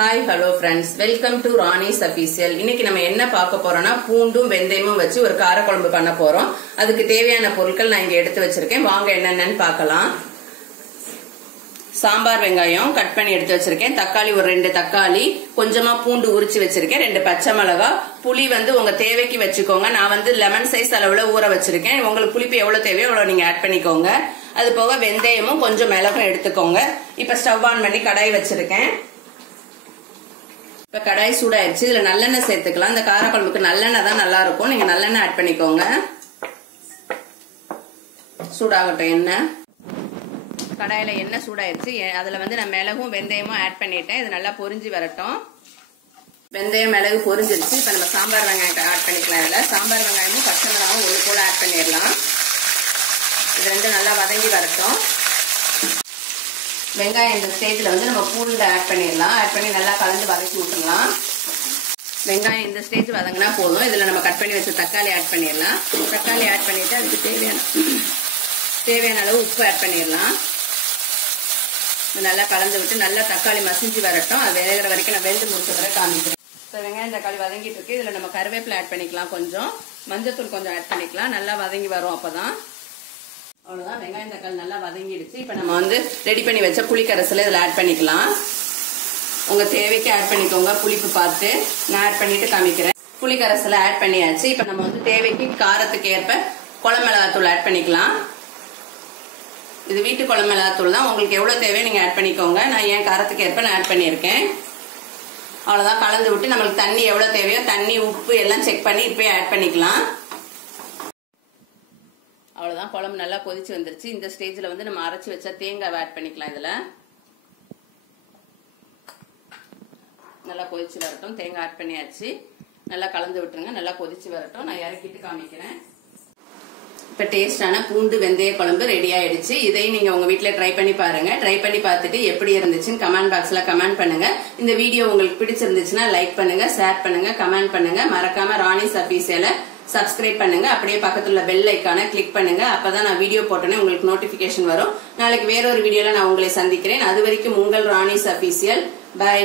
Hi hello friends, welcome to Rani's official. இன்னைக்கு நம்ம என்ன பார்க்க போறோம்னா பூண்டும் வெந்தயமும் வச்சு ஒரு காரக்குழம்பு பண்ண போறோம். அதுக்கு தேவையான பொருட்கள் நான் இங்க எடுத்து வச்சிருக்கேன். வாங்க என்னென்னு பார்க்கலாம். சாம்பார் வெங்காயம் கட் பண்ணி எடுத்து வச்சிருக்கேன். தக்காளி ஒரு 2 தக்காளி, கொஞ்சமா பூண்டு உரிச்சு வச்சிருக்கேன். 2 பச்சை மிளகாய், புளி உங்க தேவைக்கு வச்சுக்கோங்க. நான் லெமன் சைஸ் அளவுல ஊற வச்சிருக்கேன். உங்களுக்கு புளிப்பு எவ்வளவு தேவையோ அவ்வளவு நீங்க ஆட் பண்ணிக்கோங்க. அது போக வெந்தயமும் கொஞ்சம் மிளகும் எடுத்துக்கோங்க. இப்ப ஸ்டவ் ஆன் பண்ணி கடாய் வச்சிருக்கேன். இப்ப கடாய் சூடாயிருச்சு. இதுல நல்லெண்ணெய் சேர்த்துக்கலாம். இந்த காரக்குழம்புக்கு நல்லெண்ணெய் தான் நல்லா இருக்கும். நீங்க நல்லெண்ணெய் ஆட் பண்ணிக்கோங்க. சூடாகட்டும் எண்ணெய். கடாயில எண்ணெய் சூடாயிருச்சு. அதுல நான் மிளகும் வெந்தயமும் ஆட் பண்ணிட்டேன். இது நல்லா பொரிஞ்சு வரட்டும். வெந்தயம் மிளகு பொரிஞ்சிருச்சு. இப்ப நம்ம சாம்பார் வெங்காயம் ஆட் பண்ணிக்கலாம். இதுல சாம்பார் வெங்காயமும் பச்சை மிளகாயும் ஒரு போல ஆட் பண்ணிடலாம். இது ரெண்டும் நல்லா வதங்கி வரட்டும். வெங்காயம் இந்த ஸ்டேஜ்ல நம்ம பூண்டு ஆட் பண்ணிடலாம். ஆட் பண்ணி நல்லா கலந்து வதக்கி விட்டுடலாம். வெங்காயம் இந்த ஸ்டேஜ் வதங்கினா போதும். இதுல நம்ம கட் பண்ணி வச்ச தக்காளி ஆட் பண்ணிடலாம். தக்காளி ஆட் பண்ணிட்டு அதுக்கு தேவையான அளவு உப்பு ஆட் பண்ணிடலாம். நல்லா கலந்து விட்டு நல்லா தக்காளி மசிஞ்சு வரட்டும். அது வேகிற வரைக்கும் நான் வெந்து முடிச்ச பிறகு காமிக்கிறேன். வெங்காயம் தக்காளி வதங்கிட்டு இருக்கு. இதுல நம்ம கருவேப்பிலை ஆட் பண்ணிக்கலாம். கொஞ்சம் மஞ்சத்தூள் கொஞ்சம் ஆட் பண்ணிக்கலாம். நல்லா வதங்கி வரும். அப்பதான் அவ்வளவுதான். வெங்காயம் தக்காளி நல்லா வதங்கிடுச்சு. இப்ப நம்ம ரெடி பண்ணி வச்ச புளிக்கரைசலை இதுல ஆட் பண்ணிக்கலாம். உங்க தேவைக்கு ஆட் பண்ணிக்கோங்க. புளிப்பு பார்த்து நான் ஆட் பண்ணிட்டு காமிக்கிறேன். புளிக்கரைசலை ஆட் பண்ணியாச்சு. இப்ப நம்ம தேவைக்கு காரத்துக்கு ஏற்ப குழம்பு மிளகாத்தூள் ஆட் பண்ணிக்கலாம். இது வீட்டு குழம்பு மிளகாத்தூள் தான். உங்களுக்கு எவ்வளவு தேவையோ நீங்க ஆட் பண்ணிக்கோங்க. நான் என் காரத்துக்கு ஏற்ப நான் ஆட் பண்ணியிருக்கேன். அவ்வளவுதான். கலந்து விட்டு நம்மளுக்கு தண்ணி எவ்வளவு தேவையோ தண்ணி உப்பு எல்லாம் செக் பண்ணி இப்பயே ஆட் பண்ணிக்கலாம். அவ்வளவுதான். குழம்பு நல்லா கொதிச்சு வந்துருச்சு. இந்த ஸ்டேஜ்ல நம்ம அரைச்சு வச்ச தேங்காய் ஆட் பண்ணிக்கலாம். இதுல நல்லா கொதிச்சு வரட்டும். தேங்காய் ஆட் பண்ணியாச்சு. நல்லா கலந்து விட்டுருங்க. நல்லா கொதிச்சு வரட்டும். நான் இறக்கிட்டு காமிக்கிறேன். இப்ப டேஸ்டான பூண்டு வெந்தய குழம்பு ரெடி ஆயிடுச்சு. இதையும் நீங்க உங்க வீட்டுல ட்ரை பண்ணி பாருங்க. ட்ரை பண்ணி பார்த்துட்டு எப்படி இருந்துச்சுன்னு கமெண்ட் பாக்ஸ்ல கமெண்ட் பண்ணுங்க. இந்த வீடியோ உங்களுக்கு பிடிச்சிருந்துச்சுன்னா லைக் பண்ணுங்க, ஷேர் பண்ணுங்க, கமெண்ட் பண்ணுங்க. மறக்காம ராணிஸ் அஃபீஷியலை சப்ஸ்கிரைப் பண்ணுங்க. அப்படியே பக்கத்துல பெல் ஐக்கான கிளிக் பண்ணுங்க. அப்பதான் நான் வீடியோ போட்டோன்னே உங்களுக்கு நோட்டிபிகேஷன் வரும். நாளைக்கு வேறொரு வீடியோல நான் உங்களை சந்திக்கிறேன். அது வரைக்கும் உங்கள் ராணிஸ் அஃபீஷியல். பை.